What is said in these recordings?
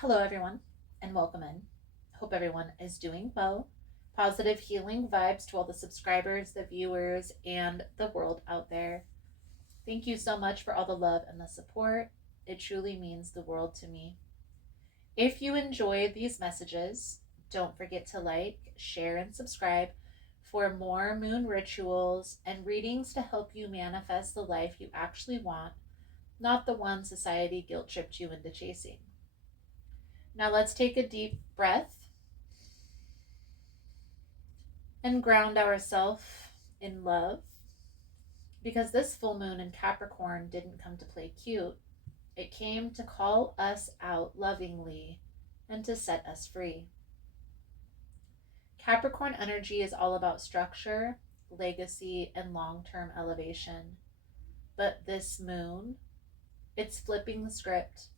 Hello, everyone, and welcome in. Hope everyone is doing well. Positive healing vibes to all the subscribers, the viewers, and the world out there. Thank you so much for all the love and the support. It truly means the world to me. If you enjoyed these messages, don't forget to like, share, and subscribe for more moon rituals and readings to help you manifest the life you actually want, not the one society guilt tripped you into chasing. Now let's take a deep breath and ground ourselves in love, because this full moon in Capricorn didn't come to play cute. It came to call us out lovingly and to set us free. Capricorn energy is all about structure, legacy, and long-term elevation. But this moon, it's flipping the script.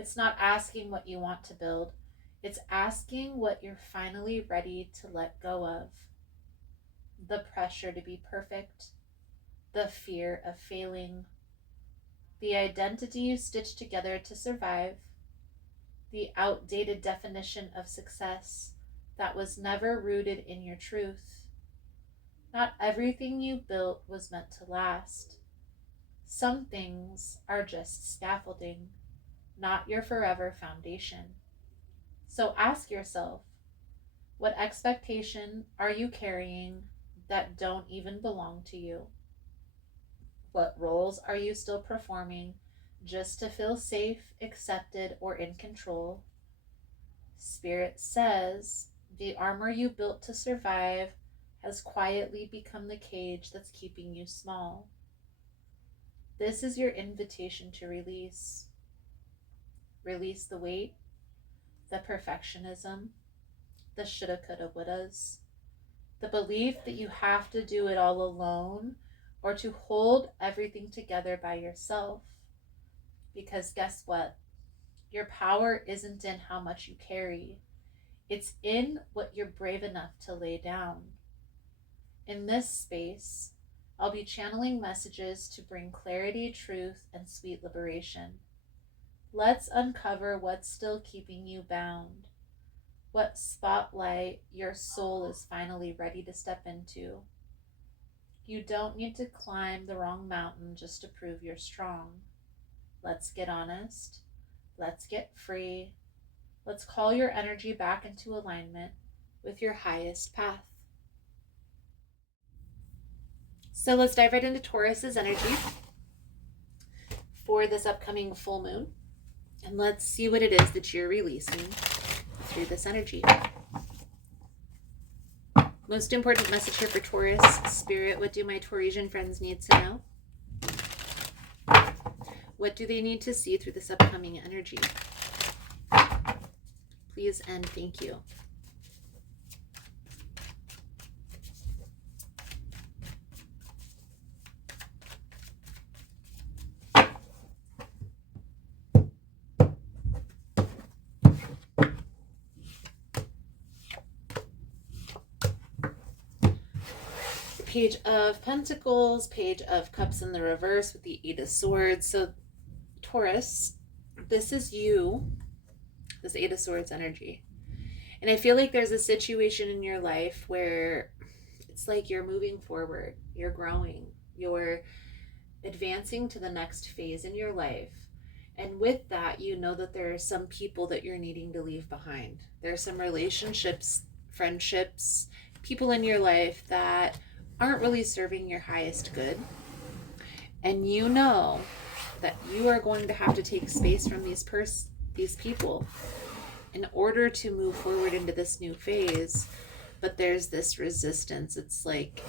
It's not asking what you want to build. It's asking what you're finally ready to let go of. The pressure to be perfect, the fear of failing, the identity you stitch together to survive, the outdated definition of success that was never rooted in your truth. Not everything you built was meant to last. Some things are just scaffolding, not your forever foundation. So ask yourself, what expectation are you carrying that don't even belong to you? What roles are you still performing just to feel safe, accepted, or in control? Spirit says the armor you built to survive has quietly become the cage that's keeping you small. This is your invitation to release. Release the weight, the perfectionism, the shoulda, coulda, wouldas, the belief that you have to do it all alone or to hold everything together by yourself. Because guess what? Your power isn't in how much you carry. It's in what you're brave enough to lay down. In this space, I'll be channeling messages to bring clarity, truth, and sweet liberation. Let's uncover what's still keeping you bound. What spotlight your soul is finally ready to step into. You don't need to climb the wrong mountain just to prove you're strong. Let's get honest. Let's get free. Let's call your energy back into alignment with your highest path. So let's dive right into Taurus's energy for this upcoming full moon. And let's see what it is that you're releasing through this energy. Most important message here for Taurus. Spirit, what do my Taurasian friends need to know? What do they need to see through this upcoming energy? Please and thank you. Page of Pentacles, Page of Cups in the reverse with the Eight of Swords. So Taurus, this is you, this Eight of Swords energy. And I feel like there's a situation in your life where it's like you're moving forward, you're growing, you're advancing to the next phase in your life. And with that, you know that there are some people that you're needing to leave behind. There are some relationships, friendships, people in your life that aren't really serving your highest good. And you know that you are going to have to take space from these people in order to move forward into this new phase. But there's this resistance. It's like,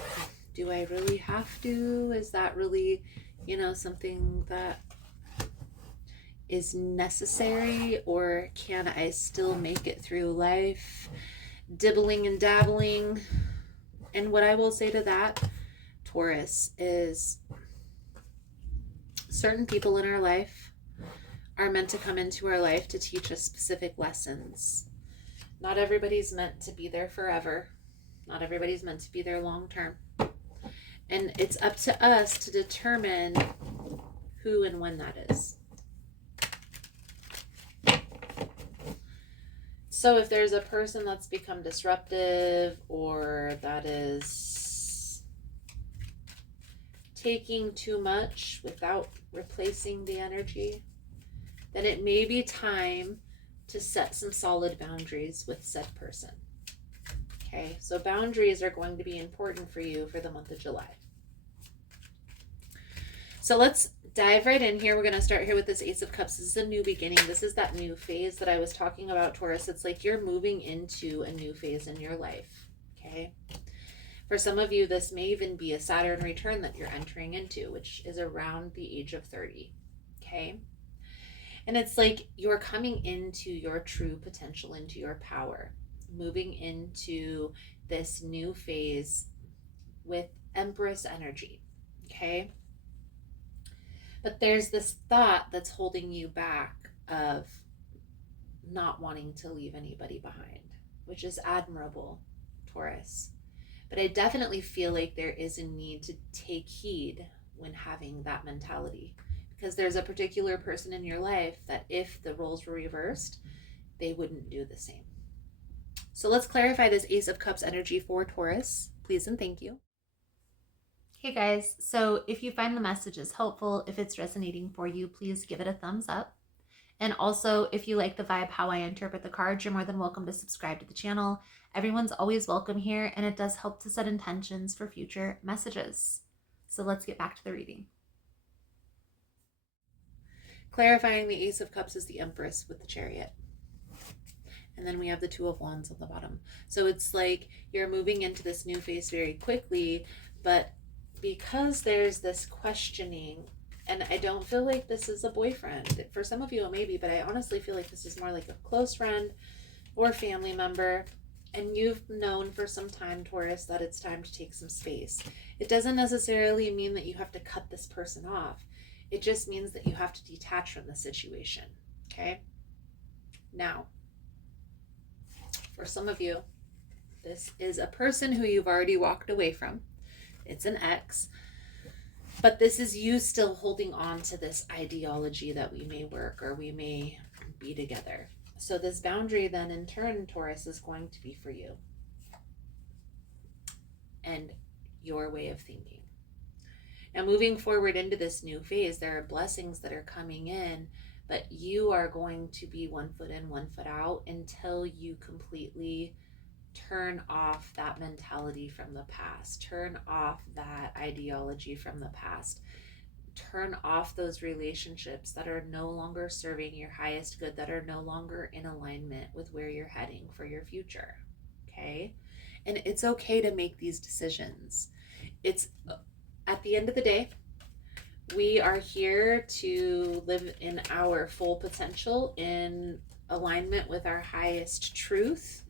do I really have to? Is that really, something that is necessary? Or can I still make it through life? Dibbling and dabbling. And what I will say to that, Taurus, is certain people in our life are meant to come into our life to teach us specific lessons. Not everybody's meant to be there forever. Not everybody's meant to be there long term. And it's up to us to determine who and when that is. So if there's a person that's become disruptive or that is taking too much without replacing the energy, then it may be time to set some solid boundaries with said person. Okay, so boundaries are going to be important for you for the month of July. So let's dive right in here. We're going to start here with this Ace of Cups. This is a new beginning. This is that new phase that I was talking about, Taurus. It's like you're moving into a new phase in your life. Okay. For some of you, this may even be a Saturn return that you're entering into, which is around the age of 30. Okay. And it's like you're coming into your true potential, into your power, moving into this new phase with Empress energy. Okay. But there's this thought that's holding you back of not wanting to leave anybody behind, which is admirable, Taurus. But I definitely feel like there is a need to take heed when having that mentality, because there's a particular person in your life that if the roles were reversed, they wouldn't do the same. So let's clarify this Ace of Cups energy for Taurus, please and thank you. Hey guys, so if you find the messages helpful, if it's resonating for you, please give it a thumbs up. And also, if you like the vibe, how I interpret the cards, you're more than welcome to subscribe to the channel. Everyone's always welcome here, and it does help to set intentions for future messages. So let's get back to the reading. Clarifying the Ace of Cups is the Empress with the Chariot. And then we have the Two of Wands on the bottom. So it's like you're moving into this new phase very quickly, but because there's this questioning, and I don't feel like this is a boyfriend. For some of you it may be, but I honestly feel like this is more like a close friend or family member, and you've known for some time, Taurus, that it's time to take some space. It doesn't necessarily mean that you have to cut this person off. It just means that you have to detach from the situation, okay? Now, for some of you, this is a person who you've already walked away from. It's an ex, but this is you still holding on to this ideology that we may work or we may be together. So this boundary then in turn, Taurus, is going to be for you and your way of thinking. Now moving forward into this new phase, there are blessings that are coming in, but you are going to be 1 foot in, 1 foot out until you completely turn off that mentality from the past, turn off that ideology from the past, turn off those relationships that are no longer serving your highest good, that are no longer in alignment with where you're heading for your future. Okay? And it's okay to make these decisions. It's at the end of the day, we are here to live in our full potential, in alignment with our highest truth.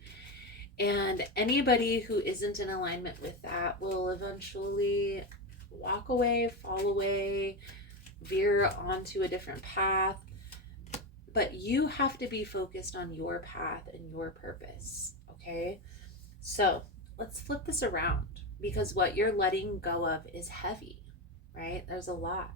And anybody who isn't in alignment with that will eventually walk away, fall away, veer onto a different path. But you have to be focused on your path and your purpose, okay? So let's flip this around, because what you're letting go of is heavy, right? There's a lot.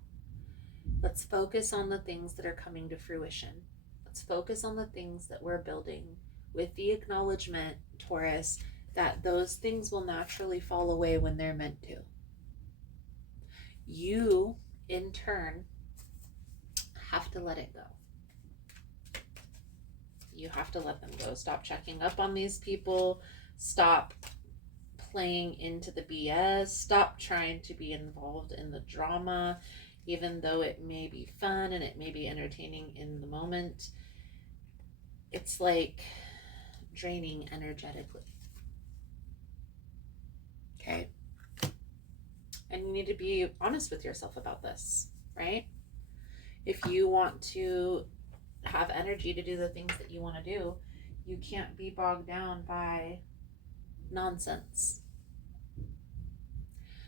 Let's focus on the things that are coming to fruition. Let's focus on the things that we're building, with the acknowledgement, Taurus, that those things will naturally fall away when they're meant to. You, in turn, have to let it go. You have to let them go. Stop checking up on these people. Stop playing into the BS. Stop trying to be involved in the drama, even though it may be fun and it may be entertaining in the moment. It's like draining energetically. Okay? And you need to be honest with yourself about this, right? If you want to have energy to do the things that you want to do, you can't be bogged down by nonsense.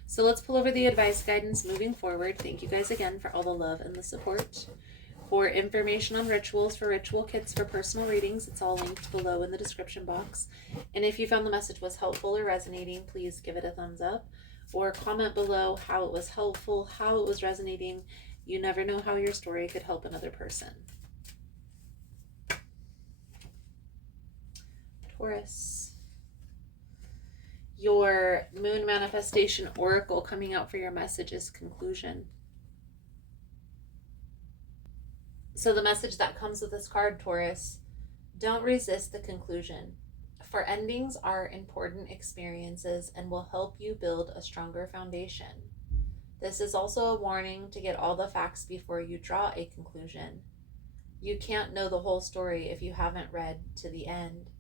So let's pull over the advice guidance moving forward. Thank you guys again for all the love and the support. For information on rituals, for ritual kits, for personal readings, it's all linked below in the description box. And if you found the message was helpful or resonating, please give it a thumbs up or comment below how it was helpful, how it was resonating. You never know how your story could help another person. Taurus. Your moon manifestation oracle coming out for your message is conclusion. So the message that comes with this card, Taurus, don't resist the conclusion. For endings are important experiences and will help you build a stronger foundation. This is also a warning to get all the facts before you draw a conclusion. You can't know the whole story if you haven't read to the end.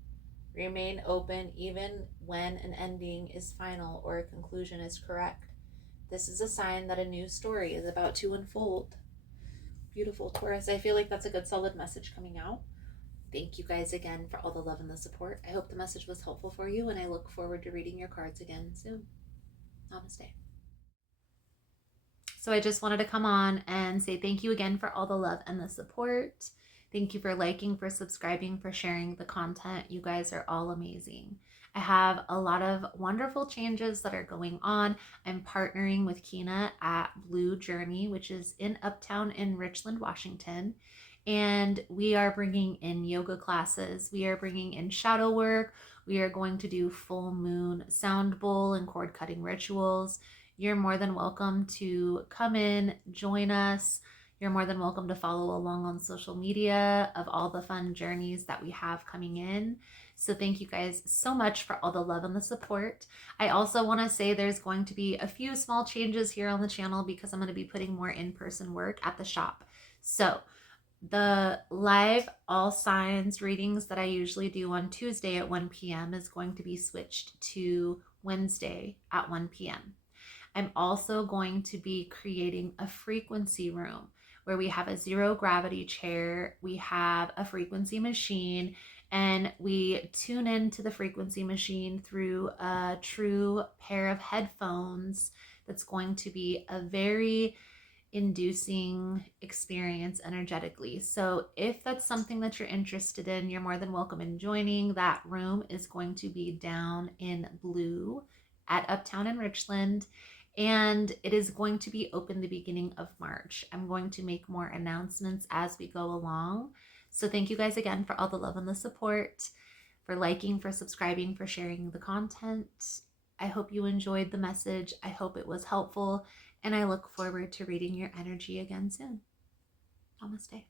Remain open even when an ending is final or a conclusion is correct. This is a sign that a new story is about to unfold. Beautiful, Taurus. I feel like that's a good solid message coming out. Thank you guys again for all the love and the support. I hope the message was helpful for you, and I look forward to reading your cards again soon. Namaste. So I just wanted to come on and say thank you again for all the love and the support. Thank you for liking, for subscribing, for sharing the content. You guys are all amazing. I have a lot of wonderful changes that are going on. I'm partnering with Kina at Blue Journey, which is in Uptown in Richland, Washington. And we are bringing in yoga classes. We are bringing in shadow work. We are going to do full moon sound bowl and cord cutting rituals. You're more than welcome to come in, join us. You're more than welcome to follow along on social media of all the fun journeys that we have coming in. So thank you guys so much for all the love and the support. I also want to say there's going to be a few small changes here on the channel because I'm going to be putting more in-person work at the shop. So the live all signs readings that I usually do on Tuesday at 1 p.m. is going to be switched to Wednesday at 1 p.m. I'm also going to be creating a frequency room where we have a zero gravity chair, we have a frequency machine, and we tune into the frequency machine through a true pair of headphones that's going to be a very inducing experience energetically. So if that's something that you're interested in, you're more than welcome in joining. That room is going to be down in Blue at Uptown in Richland, and it is going to be open the beginning of March. I'm going to make more announcements as we go along. So thank you guys again for all the love and the support, for liking, for subscribing, for sharing the content. I hope you enjoyed the message. I hope it was helpful, and I look forward to reading your energy again soon. Namaste.